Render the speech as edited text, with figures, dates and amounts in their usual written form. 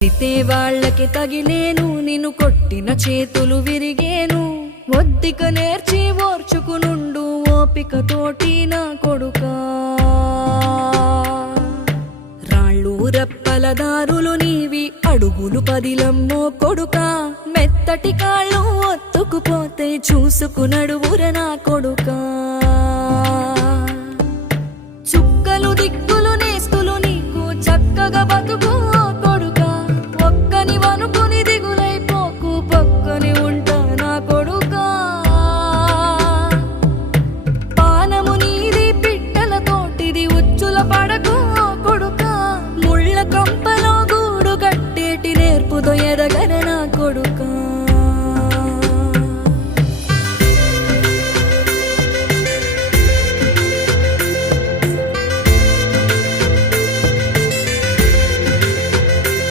తితే వాళ్ళకి తగిలేను, నిన్ను కొట్టిన చేతులు విరిగేను. ఒద్దిక నేర్చి ఓర్చుకునుండు ఓపికతోటి నా కొడుకా. రాళ్ళు రప్పల దారులు నీవి, అడుగులు పదిలమ్మో కొడుకా. మెత్తటి కాళ్ళు ఒత్తుకుపోతే చూసుకునడువుర నా కొడుకా. చుక్కలు దిక్కులు నేస్తులు నీకు చక్కగా బతుకు